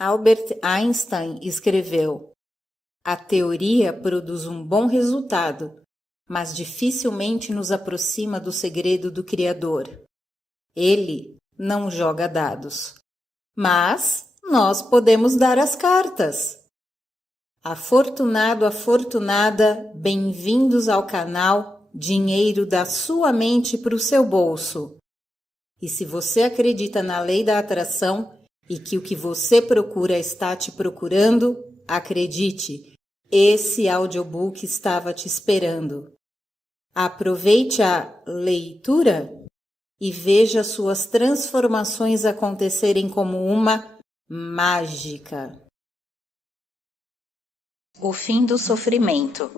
Albert Einstein escreveu: "A teoria produz um bom resultado, mas dificilmente nos aproxima do segredo do Criador. Ele não joga dados, mas nós podemos dar as cartas." Afortunado, afortunada, bem-vindos ao canal Dinheiro da sua mente para o seu bolso. E se você acredita na lei da atração e que o que você procura está te procurando, acredite, esse audiobook estava te esperando. Aproveite a leitura e veja suas transformações acontecerem como uma mágica. O fim do sofrimento.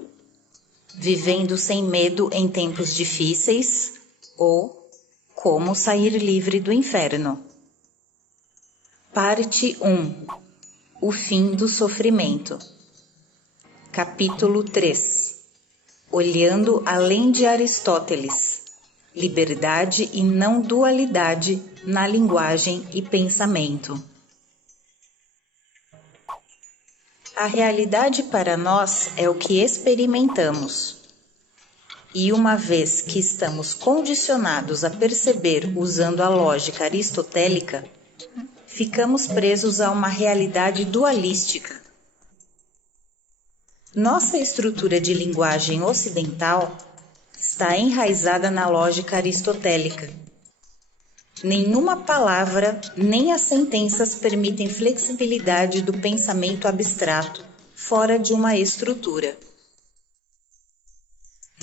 Vivendo sem medo em tempos difíceis, ou como sair livre do inferno. Parte 1. O fim do sofrimento. Capítulo 3. Olhando além de Aristóteles. Liberdade e não dualidade na linguagem e pensamento. A realidade para nós é o que experimentamos. E uma vez que estamos condicionados a perceber usando a lógica aristotélica, ficamos presos a uma realidade dualística. Nossa estrutura de linguagem ocidental está enraizada na lógica aristotélica. Nenhuma palavra nem as sentenças permitem flexibilidade do pensamento abstrato fora de uma estrutura.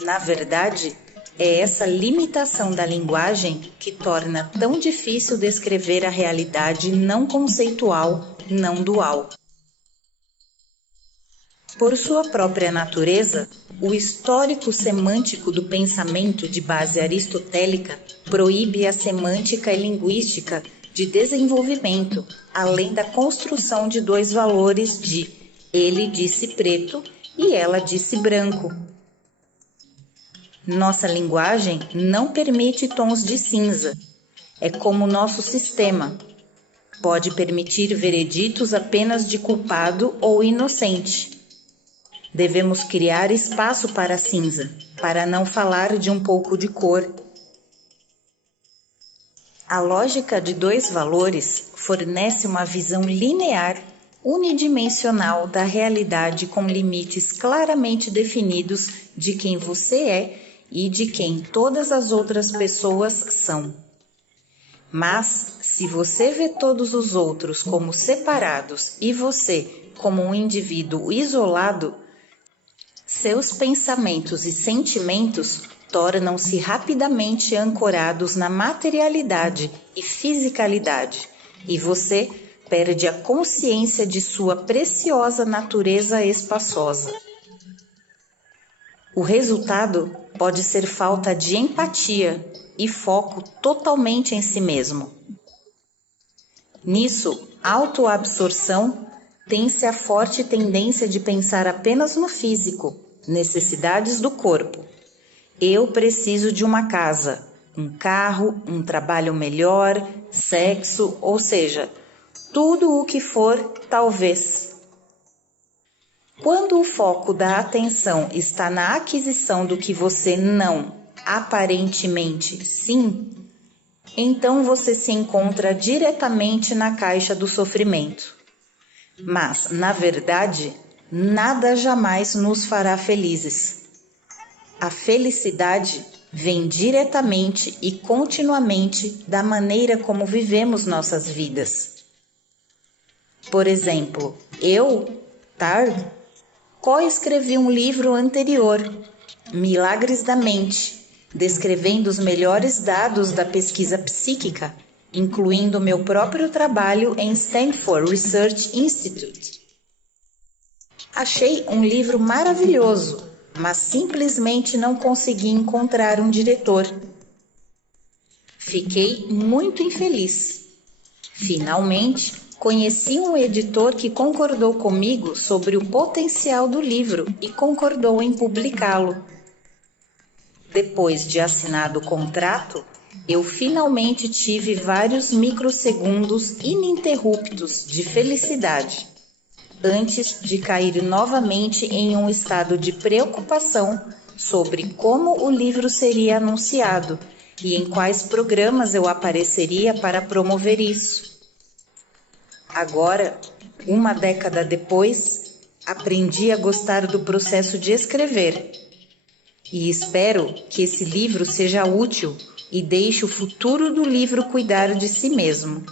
Na verdade, é essa limitação da linguagem que torna tão difícil descrever a realidade não conceitual, não dual. Por sua própria natureza, o histórico semântico do pensamento de base aristotélica proíbe a semântica e linguística de desenvolvimento, além da construção de dois valores de ele disse preto e ela disse branco. Nossa linguagem não permite tons de cinza. É como o nosso sistema. Pode permitir vereditos apenas de culpado ou inocente. Devemos criar espaço para a cinza, para não falar de um pouco de cor. A lógica de dois valores fornece uma visão linear, unidimensional da realidade com limites claramente definidos de quem você é e de quem todas as outras pessoas são. Mas, se você vê todos os outros como separados e você como um indivíduo isolado, seus pensamentos e sentimentos tornam-se rapidamente ancorados na materialidade e fisicalidade, e você perde a consciência de sua preciosa natureza espaçosa. O resultado pode ser falta de empatia e foco totalmente em si mesmo. Nisso, autoabsorção tem-se a forte tendência de pensar apenas no físico, necessidades do corpo. Eu preciso de uma casa, um carro, um trabalho melhor, sexo, ou seja, tudo o que for, talvez. Quando o foco da atenção está na aquisição do que você não, aparentemente, sim, então você se encontra diretamente na caixa do sofrimento. Mas, na verdade, nada jamais nos fará felizes. A felicidade vem diretamente e continuamente da maneira como vivemos nossas vidas. Por exemplo, eu, Tard, coescrevi um livro anterior, Milagres da Mente, descrevendo os melhores dados da pesquisa psíquica, incluindo meu próprio trabalho em Stanford Research Institute. Achei um livro maravilhoso, mas simplesmente não consegui encontrar um diretor. Fiquei muito infeliz. Finalmente, conheci um editor que concordou comigo sobre o potencial do livro e concordou em publicá-lo. Depois de assinado o contrato, eu finalmente tive vários microsegundos ininterruptos de felicidade, antes de cair novamente em um estado de preocupação sobre como o livro seria anunciado e em quais programas eu apareceria para promover isso. Agora, uma década depois, aprendi a gostar do processo de escrever e espero que esse livro seja útil e deixe o futuro do livro cuidar de si mesmo.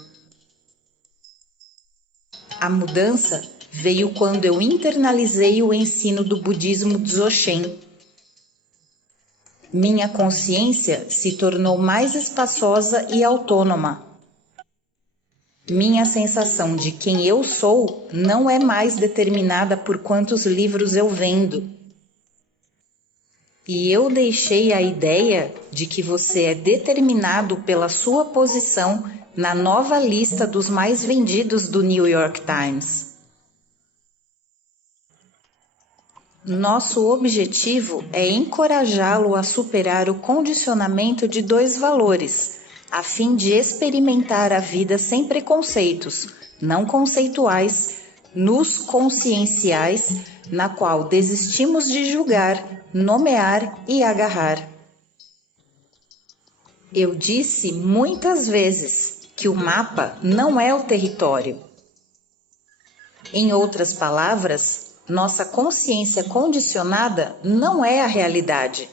A mudança veio quando eu internalizei o ensino do budismo Dzogchen. Minha consciência se tornou mais espaçosa e autônoma. Minha sensação de quem eu sou não é mais determinada por quantos livros eu vendo. E eu deixei a ideia de que você é determinado pela sua posição na nova lista dos mais vendidos do New York Times. Nosso objetivo é encorajá-lo a superar o condicionamento de 2 valores, a fim de experimentar a vida sem preconceitos, não conceituais, nos conscienciais, na qual desistimos de julgar, nomear e agarrar. Eu disse muitas vezes que o mapa não é o território. Em outras palavras, nossa consciência condicionada não é a realidade.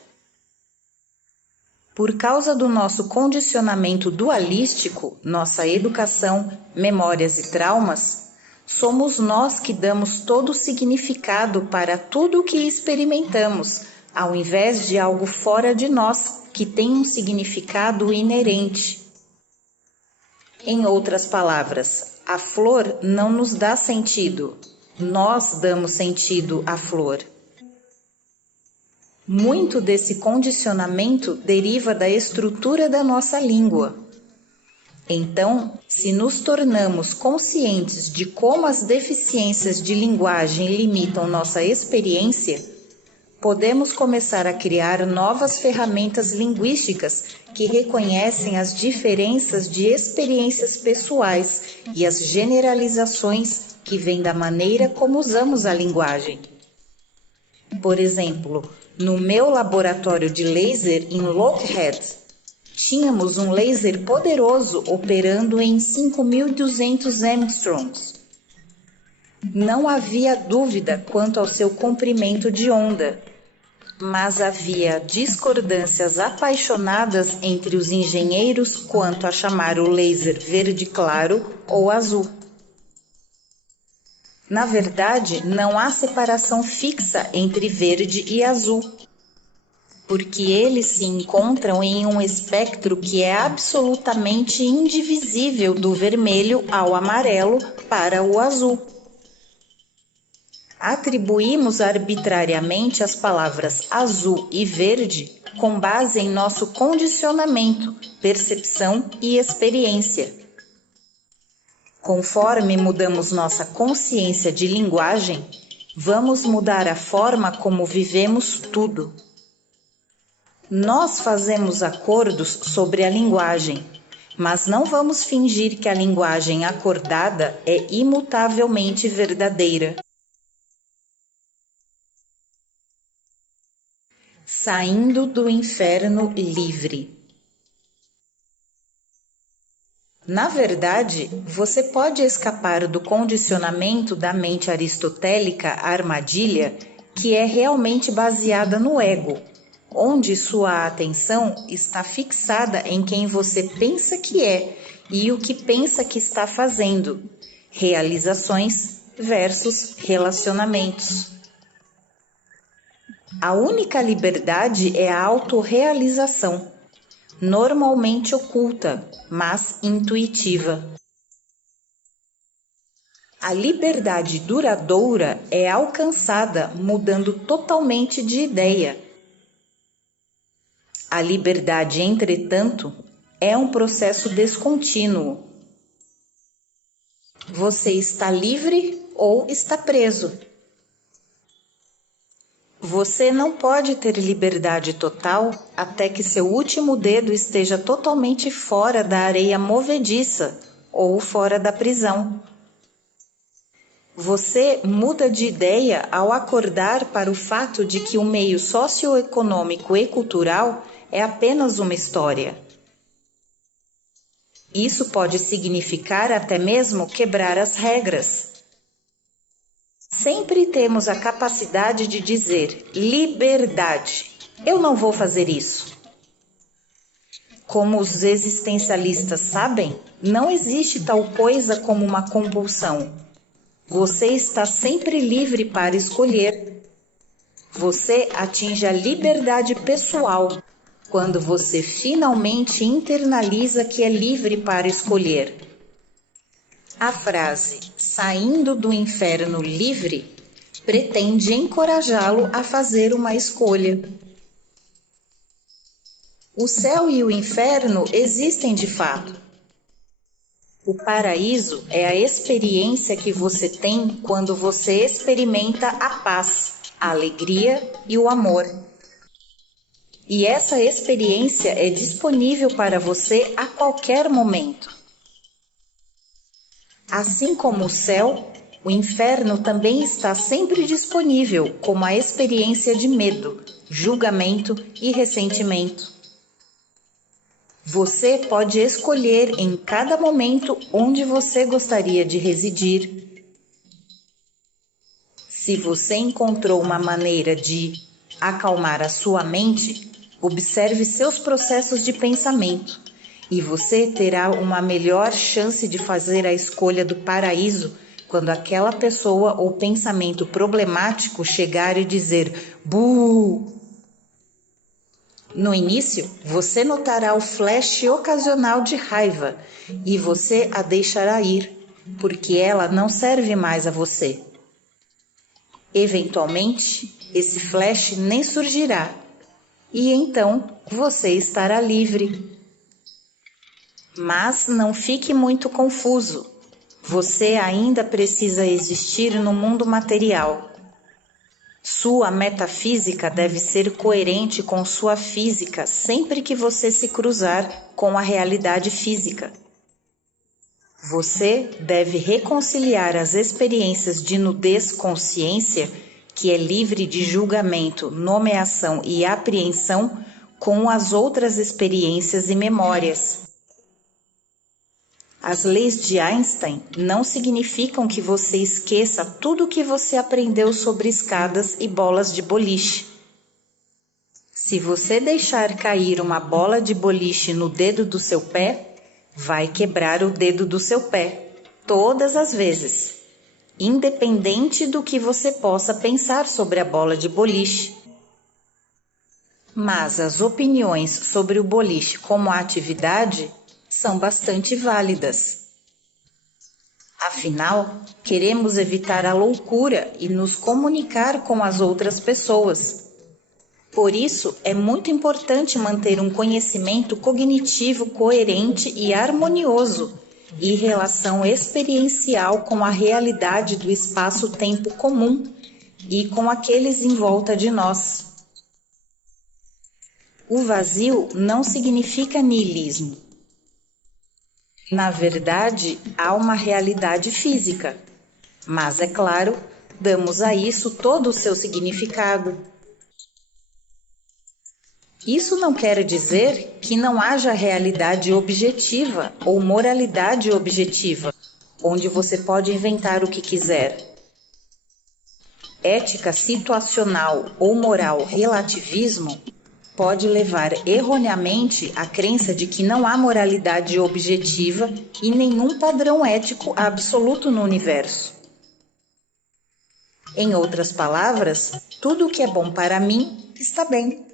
Por causa do nosso condicionamento dualístico, nossa educação, memórias e traumas, somos nós que damos todo o significado para tudo o que experimentamos, ao invés de algo fora de nós que tem um significado inerente. Em outras palavras, a flor não nos dá sentido. Nós damos sentido à flor. Muito desse condicionamento deriva da estrutura da nossa língua. Então, se nos tornamos conscientes de como as deficiências de linguagem limitam nossa experiência, podemos começar a criar novas ferramentas linguísticas que reconhecem as diferenças de experiências pessoais e as generalizações que vêm da maneira como usamos a linguagem. Por exemplo, no meu laboratório de laser em Lockheed, tínhamos um laser poderoso operando em 5.200 angstroms. Não havia dúvida quanto ao seu comprimento de onda, mas havia discordâncias apaixonadas entre os engenheiros quanto a chamar o laser verde claro ou azul. Na verdade, não há separação fixa entre verde e azul, porque eles se encontram em um espectro que é absolutamente indivisível do vermelho ao amarelo para o azul. Atribuímos arbitrariamente as palavras azul e verde com base em nosso condicionamento, percepção e experiência. Conforme mudamos nossa consciência de linguagem, vamos mudar a forma como vivemos tudo. Nós fazemos acordos sobre a linguagem, mas não vamos fingir que a linguagem acordada é imutavelmente verdadeira. Saindo do inferno livre. Na verdade, você pode escapar do condicionamento da mente aristotélica armadilha, que é realmente baseada no ego, onde sua atenção está fixada em quem você pensa que é e o que pensa que está fazendo, realizações versus relacionamentos. A única liberdade é a autorrealização, normalmente oculta, mas intuitiva. A liberdade duradoura é alcançada mudando totalmente de ideia. A liberdade, entretanto, é um processo descontínuo. Você está livre ou está preso. Você não pode ter liberdade total até que seu último dedo esteja totalmente fora da areia movediça ou fora da prisão. Você muda de ideia ao acordar para o fato de que o meio socioeconômico e cultural é apenas uma história. Isso pode significar até mesmo quebrar as regras. Sempre temos a capacidade de dizer liberdade. Eu não vou fazer isso. Como os existencialistas sabem, não existe tal coisa como uma compulsão. Você está sempre livre para escolher. Você atinge a liberdade pessoal quando você finalmente internaliza que é livre para escolher. A frase "saindo do inferno livre" pretende encorajá-lo a fazer uma escolha. O céu e o inferno existem de fato. O paraíso é a experiência que você tem quando você experimenta a paz, a alegria e o amor. E essa experiência é disponível para você a qualquer momento. Assim como o céu, o inferno também está sempre disponível como a experiência de medo, julgamento e ressentimento. Você pode escolher em cada momento onde você gostaria de residir. Se você encontrou uma maneira de acalmar a sua mente, observe seus processos de pensamento. E você terá uma melhor chance de fazer a escolha do paraíso quando aquela pessoa ou pensamento problemático chegar e dizer "bu". No início, você notará o flash ocasional de raiva e você a deixará ir, porque ela não serve mais a você. Eventualmente, esse flash nem surgirá e então você estará livre. Mas não fique muito confuso. Você ainda precisa existir no mundo material. Sua metafísica deve ser coerente com sua física sempre que você se cruzar com a realidade física. Você deve reconciliar as experiências de nudez-consciência, que é livre de julgamento, nomeação e apreensão, com as outras experiências e memórias. As leis de Einstein não significam que você esqueça tudo o que você aprendeu sobre escadas e bolas de boliche. Se você deixar cair uma bola de boliche no dedo do seu pé, vai quebrar o dedo do seu pé, todas as vezes, independente do que você possa pensar sobre a bola de boliche. Mas as opiniões sobre o boliche como atividade são bastante válidas. Afinal, queremos evitar a loucura e nos comunicar com as outras pessoas. Por isso, é muito importante manter um conhecimento cognitivo coerente e harmonioso e relação experiencial com a realidade do espaço-tempo comum e com aqueles em volta de nós. O vazio não significa niilismo. Na verdade, há uma realidade física, mas, é claro, damos a isso todo o seu significado. Isso não quer dizer que não haja realidade objetiva ou moralidade objetiva, onde você pode inventar o que quiser. Ética situacional ou moral relativismo pode levar erroneamente à crença de que não há moralidade objetiva e nenhum padrão ético absoluto no universo. Em outras palavras, tudo o que é bom para mim está bem.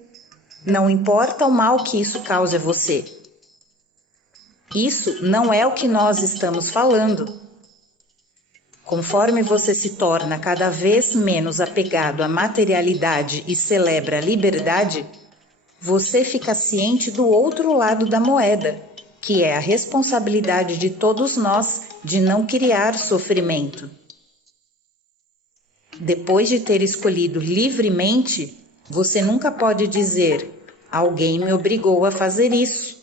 Não importa o mal que isso cause a você. Isso não é o que nós estamos falando. Conforme você se torna cada vez menos apegado à materialidade e celebra a liberdade, você fica ciente do outro lado da moeda, que é a responsabilidade de todos nós de não criar sofrimento. Depois de ter escolhido livremente, você nunca pode dizer: alguém me obrigou a fazer isso.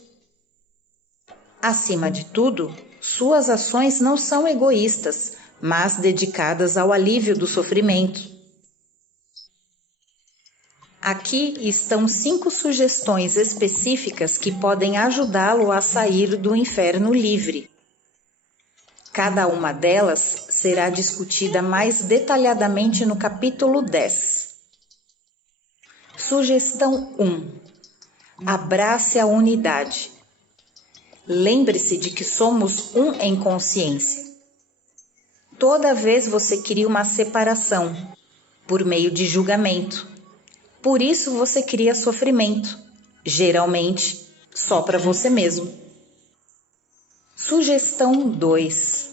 Acima de tudo, suas ações não são egoístas, mas dedicadas ao alívio do sofrimento. Aqui estão 5 sugestões específicas que podem ajudá-lo a sair do inferno livre. Cada uma delas será discutida mais detalhadamente no capítulo 10. Sugestão 1. Abrace a unidade. Lembre-se de que somos um em consciência. Toda vez você cria uma separação, por meio de julgamento. Por isso você cria sofrimento, geralmente só para você mesmo. Sugestão 2.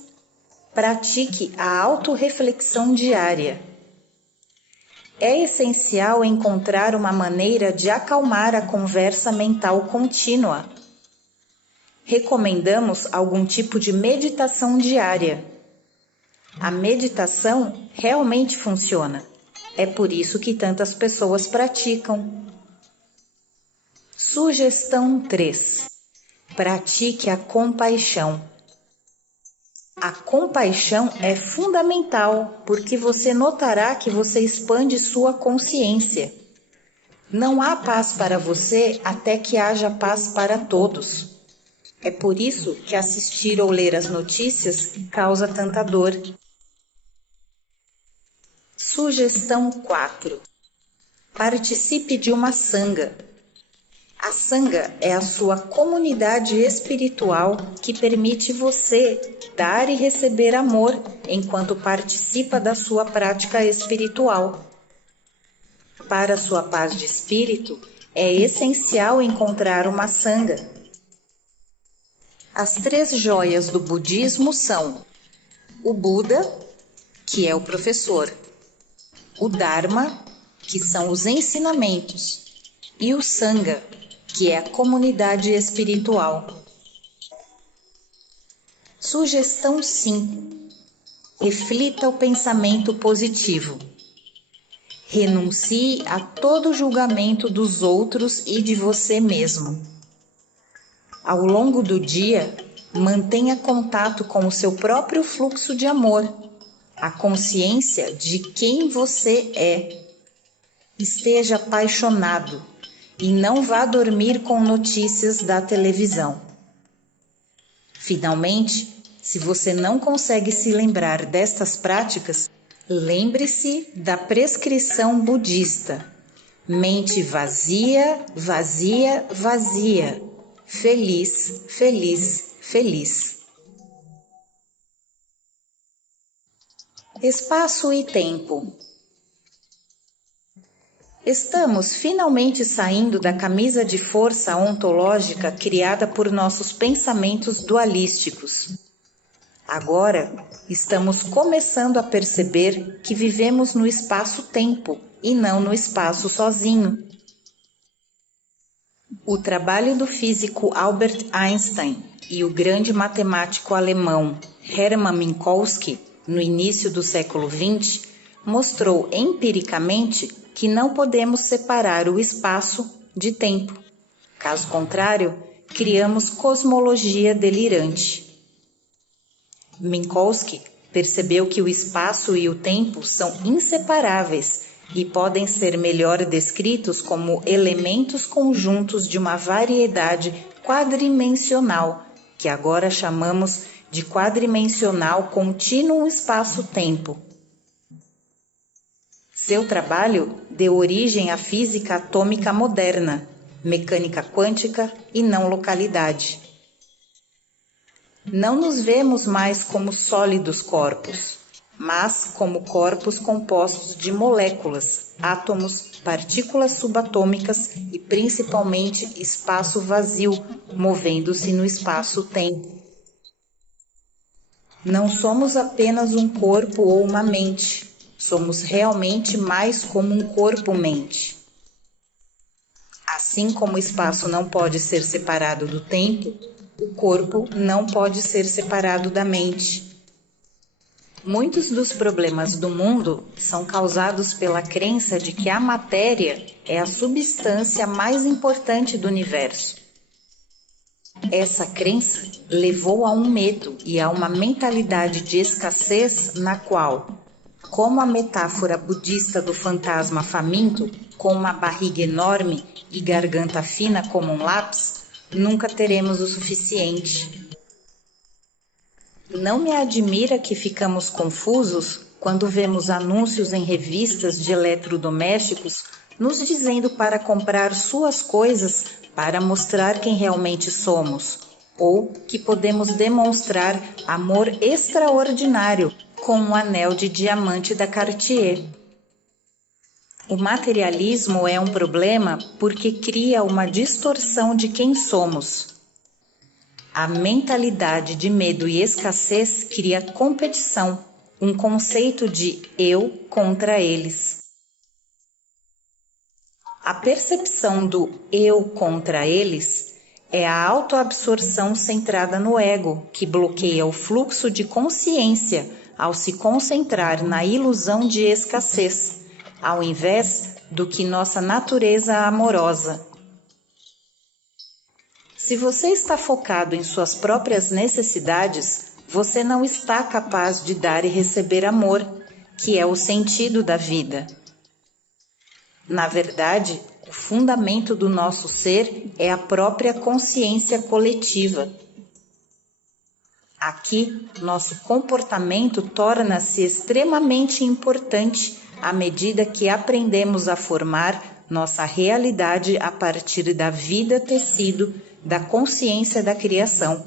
Pratique a autorreflexão diária. É essencial encontrar uma maneira de acalmar a conversa mental contínua. Recomendamos algum tipo de meditação diária. A meditação realmente funciona. É por isso que tantas pessoas praticam. Sugestão 3. Pratique a compaixão. A compaixão é fundamental porque você notará que você expande sua consciência. Não há paz para você até que haja paz para todos. É por isso que assistir ou ler as notícias causa tanta dor. Sugestão 4. Participe de uma sanga. A sanga é a sua comunidade espiritual que permite você dar e receber amor enquanto participa da sua prática espiritual. Para sua paz de espírito, é essencial encontrar uma sanga. As 3 joias do budismo são o Buda, que é o professor, o Dharma, que são os ensinamentos, e o Sangha, que é a comunidade espiritual. Sugestão 5. Reflita o pensamento positivo. Renuncie a todo julgamento dos outros e de você mesmo. Ao longo do dia, mantenha contato com o seu próprio fluxo de amor, a consciência de quem você é. Esteja apaixonado e não vá dormir com notícias da televisão. Finalmente, se você não consegue se lembrar destas práticas, lembre-se da prescrição budista. Mente vazia, vazia, vazia. Feliz, feliz, feliz. Espaço e tempo. Estamos finalmente saindo da camisa de força ontológica criada por nossos pensamentos dualísticos. Agora, estamos começando a perceber que vivemos no espaço-tempo e não no espaço sozinho. O trabalho do físico Albert Einstein e o grande matemático alemão Hermann Minkowski, no início do século XX, mostrou empiricamente que não podemos separar o espaço de tempo. Caso contrário, criamos cosmologia delirante. Minkowski percebeu que o espaço e o tempo são inseparáveis e podem ser melhor descritos como elementos conjuntos de uma variedade quadrimensional, que agora chamamos de quadrimensional contínuo espaço-tempo. Seu trabalho deu origem à física atômica moderna, mecânica quântica e não localidade. Não nos vemos mais como sólidos corpos, mas como corpos compostos de moléculas, átomos, partículas subatômicas e principalmente espaço vazio, movendo-se no espaço-tempo. Não somos apenas um corpo ou uma mente, somos realmente mais como um corpo-mente. Assim como o espaço não pode ser separado do tempo, o corpo não pode ser separado da mente. Muitos dos problemas do mundo são causados pela crença de que a matéria é a substância mais importante do universo. Essa crença levou a um medo e a uma mentalidade de escassez na qual, como a metáfora budista do fantasma faminto, com uma barriga enorme e garganta fina como um lápis, nunca teremos o suficiente. Não me admira que ficamos confusos quando vemos anúncios em revistas de eletrodomésticos nos dizendo para comprar suas coisas para mostrar quem realmente somos, ou que podemos demonstrar amor extraordinário com um anel de diamante da Cartier. O materialismo é um problema porque cria uma distorção de quem somos. A mentalidade de medo e escassez cria competição, um conceito de eu contra eles. A percepção do eu contra eles é a autoabsorção centrada no ego, que bloqueia o fluxo de consciência ao se concentrar na ilusão de escassez, ao invés do que nossa natureza amorosa. Se você está focado em suas próprias necessidades, você não está capaz de dar e receber amor, que é o sentido da vida. Na verdade, o fundamento do nosso ser é a própria consciência coletiva. Aqui, nosso comportamento torna-se extremamente importante à medida que aprendemos a formar nossa realidade a partir da vida tecido da consciência da criação.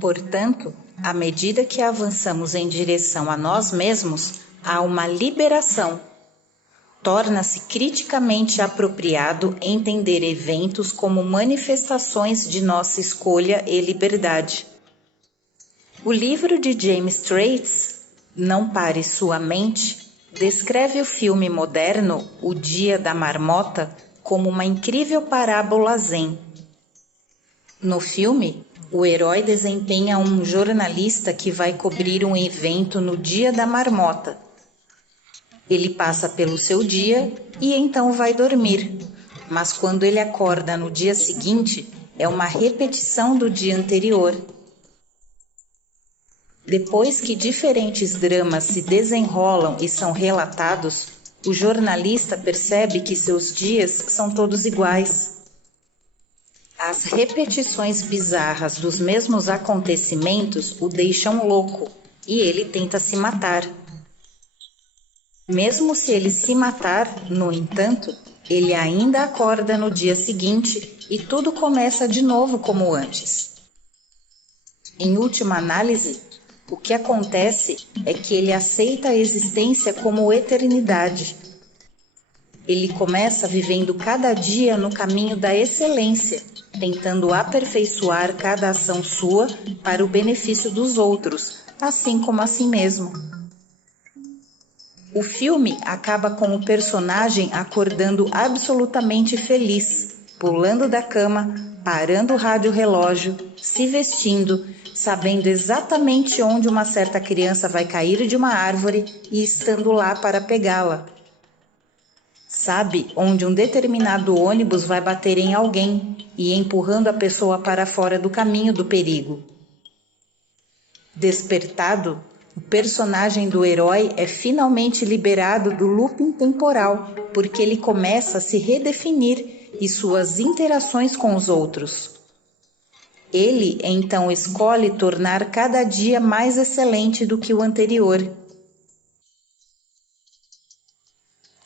Portanto, à medida que avançamos em direção a nós mesmos, há uma liberação. Torna-se criticamente apropriado entender eventos como manifestações de nossa escolha e liberdade. O livro de James Tracy, Não Pare Sua Mente, descreve o filme moderno O Dia da Marmota como uma incrível parábola zen. No filme, o herói desempenha um jornalista que vai cobrir um evento no Dia da Marmota. Ele passa pelo seu dia e então vai dormir, mas quando ele acorda no dia seguinte, é uma repetição do dia anterior. Depois que diferentes dramas se desenrolam e são relatados, o jornalista percebe que seus dias são todos iguais. As repetições bizarras dos mesmos acontecimentos o deixam louco e ele tenta se matar. Mesmo se ele se matar, no entanto, ele ainda acorda no dia seguinte e tudo começa de novo como antes. Em última análise, o que acontece é que ele aceita a existência como eternidade. Ele começa vivendo cada dia no caminho da excelência, tentando aperfeiçoar cada ação sua para o benefício dos outros, assim como a si mesmo. O filme acaba com o personagem acordando absolutamente feliz, pulando da cama, parando o rádio-relógio, se vestindo, sabendo exatamente onde uma certa criança vai cair de uma árvore e estando lá para pegá-la. Sabe onde um determinado ônibus vai bater em alguém e empurrando a pessoa para fora do caminho do perigo. Despertado, o personagem do herói é finalmente liberado do looping temporal, porque ele começa a se redefinir e suas interações com os outros. Ele então escolhe tornar cada dia mais excelente do que o anterior.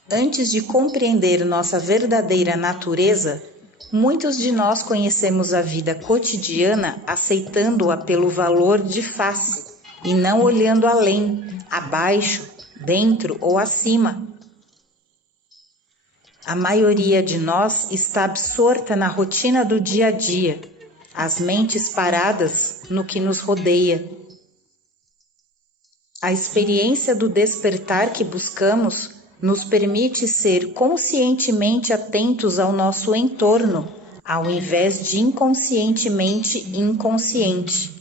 Antes de compreender nossa verdadeira natureza, muitos de nós conhecemos a vida cotidiana aceitando-a pelo valor de face e não olhando além, abaixo, dentro ou acima. A maioria de nós está absorta na rotina do dia a dia, as mentes paradas no que nos rodeia. A experiência do despertar que buscamos nos permite ser conscientemente atentos ao nosso entorno, ao invés de inconscientemente inconsciente.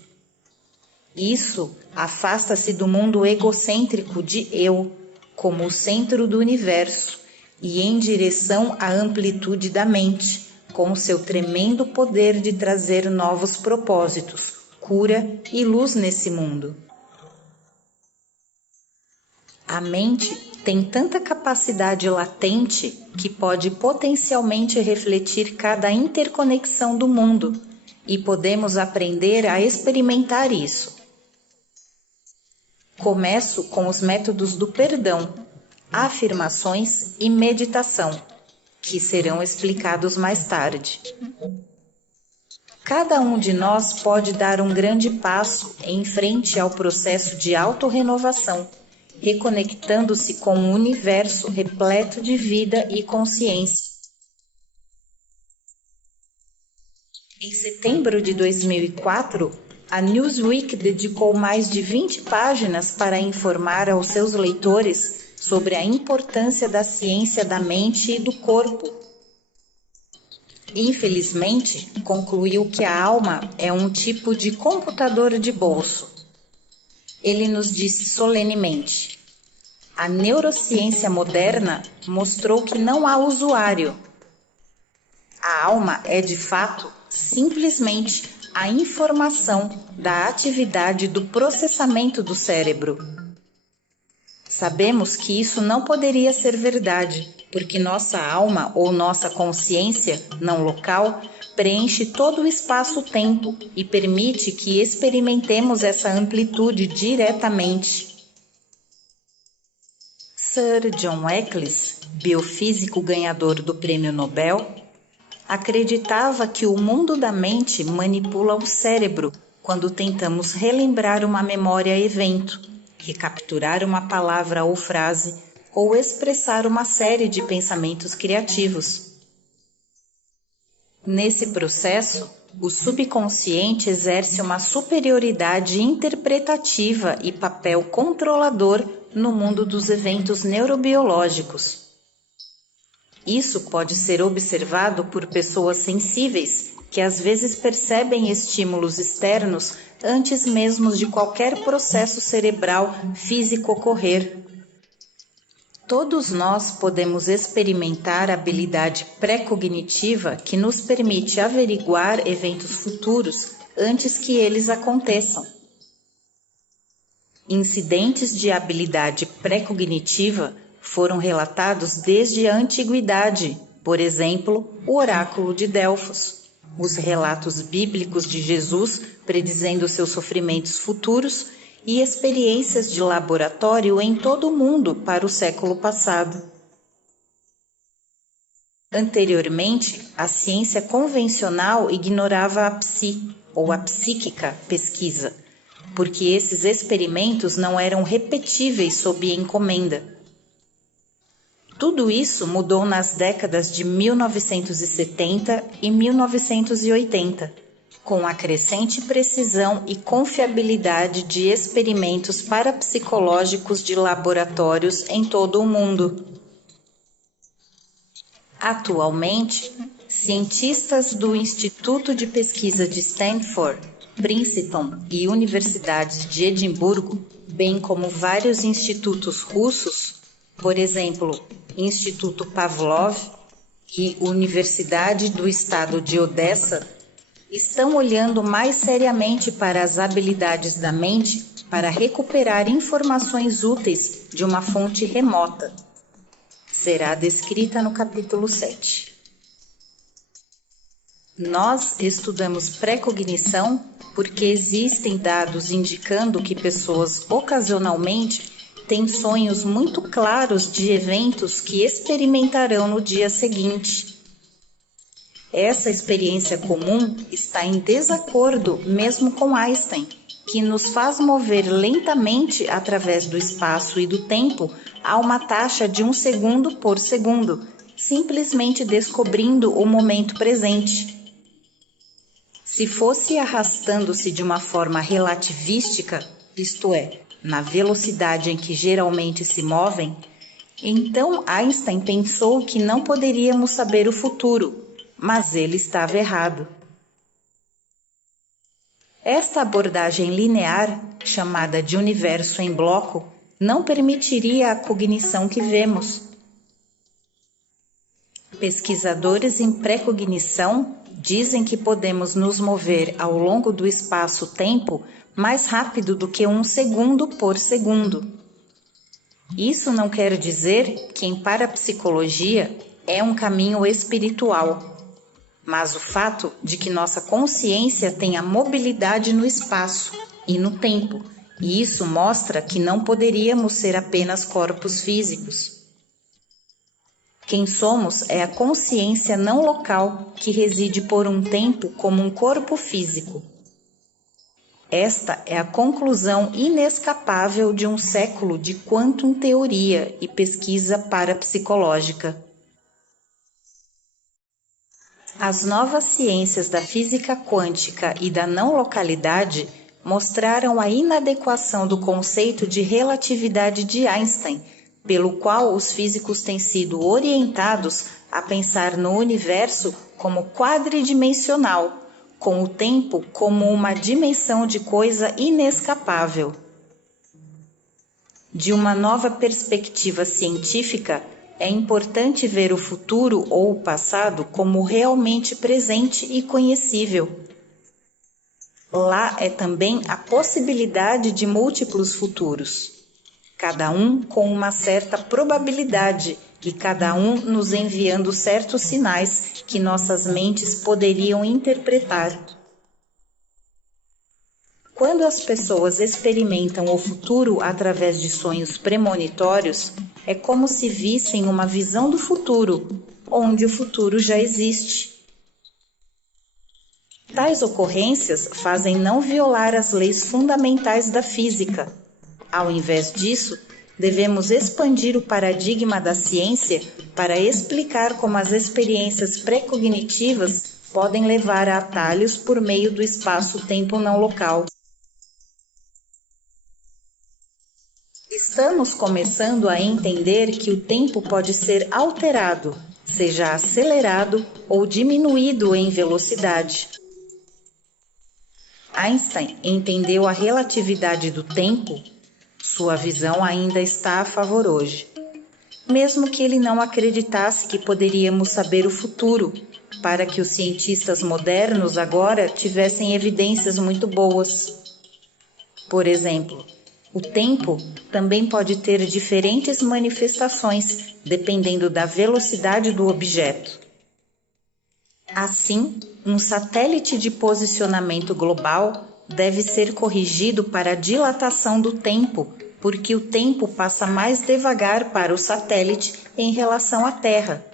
Isso afasta-se do mundo egocêntrico de eu, como o centro do universo, e em direção à amplitude da mente, com o seu tremendo poder de trazer novos propósitos, cura e luz nesse mundo. A mente tem tanta capacidade latente que pode potencialmente refletir cada interconexão do mundo, e podemos aprender a experimentar isso. Começo com os métodos do perdão, afirmações e meditação, que serão explicados mais tarde. Cada um de nós pode dar um grande passo em frente ao processo de autorrenovação, reconectando-se com um universo repleto de vida e consciência. Em setembro de 2004, a Newsweek dedicou mais de 20 páginas para informar aos seus leitores sobre a importância da ciência da mente e do corpo. Infelizmente, concluiu que a alma é um tipo de computador de bolso. Ele nos disse solenemente: a neurociência moderna mostrou que não há usuário. A alma é, de fato, simplesmente a informação da atividade do processamento do cérebro. Sabemos que isso não poderia ser verdade, porque nossa alma ou nossa consciência não local preenche todo o espaço-tempo e permite que experimentemos essa amplitude diretamente. Sir John Eccles, biofísico ganhador do Prêmio Nobel, acreditava que o mundo da mente manipula o cérebro quando tentamos relembrar uma memória-evento, recapturar uma palavra ou frase ou expressar uma série de pensamentos criativos. Nesse processo, o subconsciente exerce uma superioridade interpretativa e papel controlador no mundo dos eventos neurobiológicos. Isso pode ser observado por pessoas sensíveis, que às vezes percebem estímulos externos antes mesmo de qualquer processo cerebral físico ocorrer. Todos nós podemos experimentar a habilidade pré-cognitiva que nos permite averiguar eventos futuros antes que eles aconteçam. Incidentes de habilidade pré-cognitiva foram relatados desde a antiguidade, por exemplo, o oráculo de Delfos, os relatos bíblicos de Jesus predizendo seus sofrimentos futuros e experiências de laboratório em todo o mundo para o século passado. Anteriormente, a ciência convencional ignorava a psi, ou a psíquica pesquisa, porque esses experimentos não eram repetíveis sob encomenda. Tudo isso mudou nas décadas de 1970 e 1980, com a crescente precisão e confiabilidade de experimentos parapsicológicos de laboratórios em todo o mundo. Atualmente, cientistas do Instituto de Pesquisa de Stanford, Princeton e universidades de Edimburgo, bem como vários institutos russos, por exemplo, Instituto Pavlov e Universidade do Estado de Odessa, estão olhando mais seriamente para as habilidades da mente para recuperar informações úteis de uma fonte remota. Será descrita no capítulo 7. Nós estudamos pré-cognição porque existem dados indicando que pessoas ocasionalmente têm sonhos muito claros de eventos que experimentarão no dia seguinte. Essa experiência comum está em desacordo mesmo com Einstein, que nos faz mover lentamente através do espaço e do tempo a uma taxa de 1 segundo por segundo, simplesmente descobrindo o momento presente. Se fosse arrastando-se de uma forma relativística, isto é, na velocidade em que geralmente se movem, então Einstein pensou que não poderíamos saber o futuro, mas ele estava errado. Esta abordagem linear, chamada de universo em bloco, não permitiria a cognição que vemos. Pesquisadores em pré-cognição dizem que podemos nos mover ao longo do espaço-tempo mais rápido do que 1 segundo por segundo. Isso não quer dizer que em parapsicologia é um caminho espiritual, mas o fato de que nossa consciência tenha mobilidade no espaço e no tempo, e isso mostra que não poderíamos ser apenas corpos físicos. Quem somos é a consciência não local que reside por um tempo como um corpo físico. Esta é a conclusão inescapável de um século de quantum teoria e pesquisa parapsicológica. As novas ciências da física quântica e da não localidade mostraram a inadequação do conceito de relatividade de Einstein, pelo qual os físicos têm sido orientados a pensar no universo como quadridimensional, com o tempo como uma dimensão de coisa inescapável. De uma nova perspectiva científica, é importante ver o futuro ou o passado como realmente presente e conhecível. Lá é também a possibilidade de múltiplos futuros, cada um com uma certa probabilidade e cada um nos enviando certos sinais que nossas mentes poderiam interpretar. Quando as pessoas experimentam o futuro através de sonhos premonitórios, é como se vissem uma visão do futuro, onde o futuro já existe. Tais ocorrências fazem não violar as leis fundamentais da física. Ao invés disso, devemos expandir o paradigma da ciência para explicar como as experiências pré-cognitivas podem levar a atalhos por meio do espaço-tempo não local. Estamos começando a entender que o tempo pode ser alterado, seja acelerado ou diminuído em velocidade. Einstein entendeu a relatividade do tempo. Sua visão ainda está a favor hoje. Mesmo que ele não acreditasse que poderíamos saber o futuro, para que os cientistas modernos agora tivessem evidências muito boas. Por exemplo, o tempo também pode ter diferentes manifestações, dependendo da velocidade do objeto. Assim, um satélite de posicionamento global deve ser corrigido para a dilatação do tempo, porque o tempo passa mais devagar para o satélite em relação à Terra.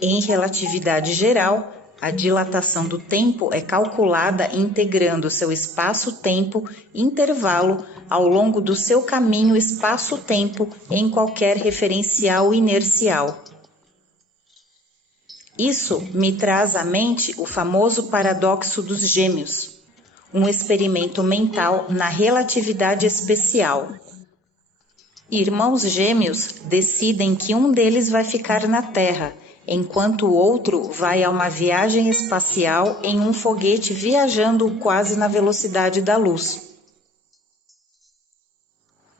Em relatividade geral, a dilatação do tempo é calculada integrando seu espaço-tempo intervalo ao longo do seu caminho espaço-tempo em qualquer referencial inercial. Isso me traz à mente o famoso paradoxo dos gêmeos, um experimento mental na relatividade especial. Irmãos gêmeos decidem que um deles vai ficar na Terra, enquanto o outro vai a uma viagem espacial em um foguete viajando quase na velocidade da luz.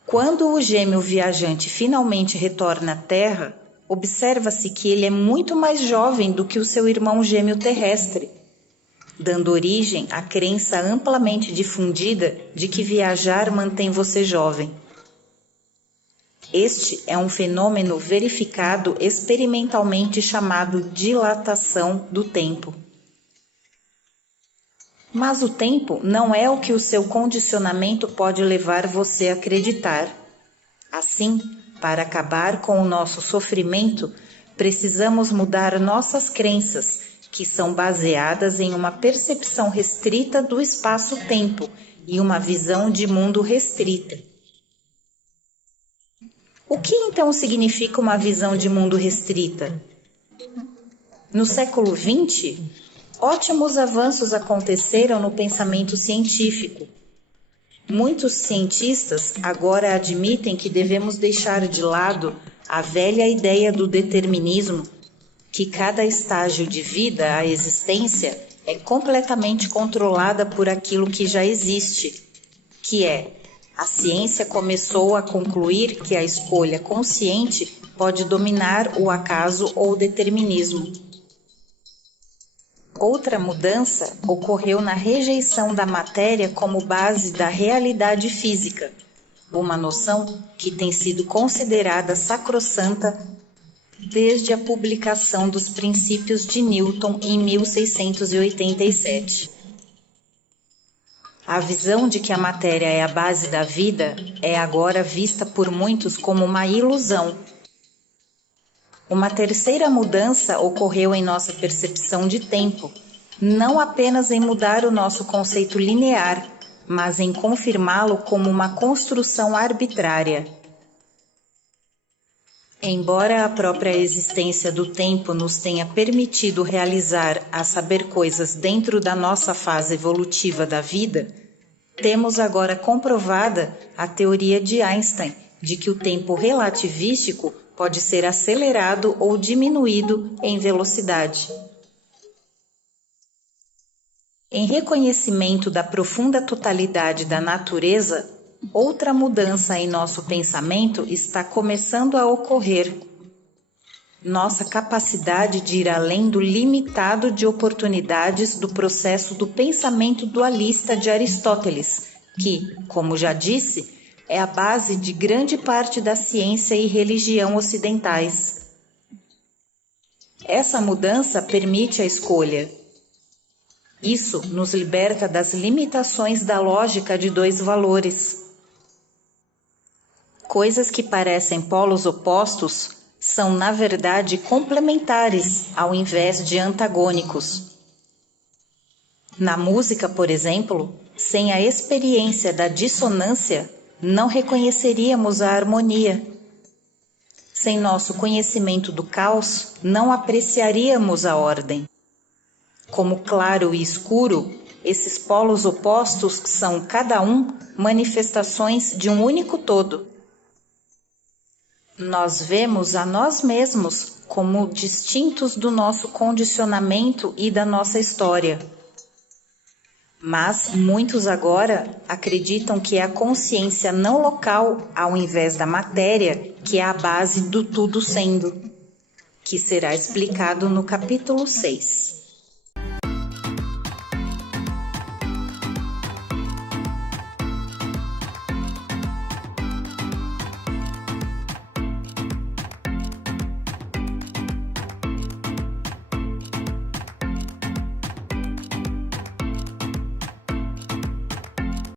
Quando o gêmeo viajante finalmente retorna à Terra, observa-se que ele é muito mais jovem do que o seu irmão gêmeo terrestre, dando origem à crença amplamente difundida de que viajar mantém você jovem. Este é um fenômeno verificado experimentalmente chamado dilatação do tempo. Mas o tempo não é o que o seu condicionamento pode levar você a acreditar. Assim, para acabar com o nosso sofrimento, precisamos mudar nossas crenças, que são baseadas em uma percepção restrita do espaço-tempo e uma visão de mundo restrita. O que então significa uma visão de mundo restrita? No século XX, ótimos avanços aconteceram no pensamento científico. Muitos cientistas agora admitem que devemos deixar de lado a velha ideia do determinismo, que cada estágio de vida à existência é completamente controlada por aquilo que já existe, que é: a ciência começou a concluir que a escolha consciente pode dominar o acaso ou o determinismo. Outra mudança ocorreu na rejeição da matéria como base da realidade física, uma noção que tem sido considerada sacrossanta desde a publicação dos Princípios de Newton em 1687. A visão de que a matéria é a base da vida é agora vista por muitos como uma ilusão. Uma terceira mudança ocorreu em nossa percepção de tempo, não apenas em mudar o nosso conceito linear, mas em confirmá-lo como uma construção arbitrária. Embora a própria existência do tempo nos tenha permitido realizar a saber coisas dentro da nossa fase evolutiva da vida, temos agora comprovada a teoria de Einstein de que o tempo relativístico pode ser acelerado ou diminuído em velocidade. Em reconhecimento da profunda totalidade da natureza, outra mudança em nosso pensamento está começando a ocorrer. Nossa capacidade de ir além do limitado de oportunidades do processo do pensamento dualista de Aristóteles, que, como já disse, é a base de grande parte da ciência e religião ocidentais. Essa mudança permite a escolha. Isso nos liberta das limitações da lógica de dois valores. Coisas que parecem polos opostos são, na verdade, complementares ao invés de antagônicos. Na música, por exemplo, sem a experiência da dissonância, não reconheceríamos a harmonia. Sem nosso conhecimento do caos, não apreciaríamos a ordem. Como claro e escuro, esses polos opostos são, cada um, manifestações de um único todo. Nós vemos a nós mesmos como distintos do nosso condicionamento e da nossa história. Mas muitos agora acreditam que é a consciência não local, ao invés da matéria, que é a base do tudo sendo, que será explicado no capítulo 6.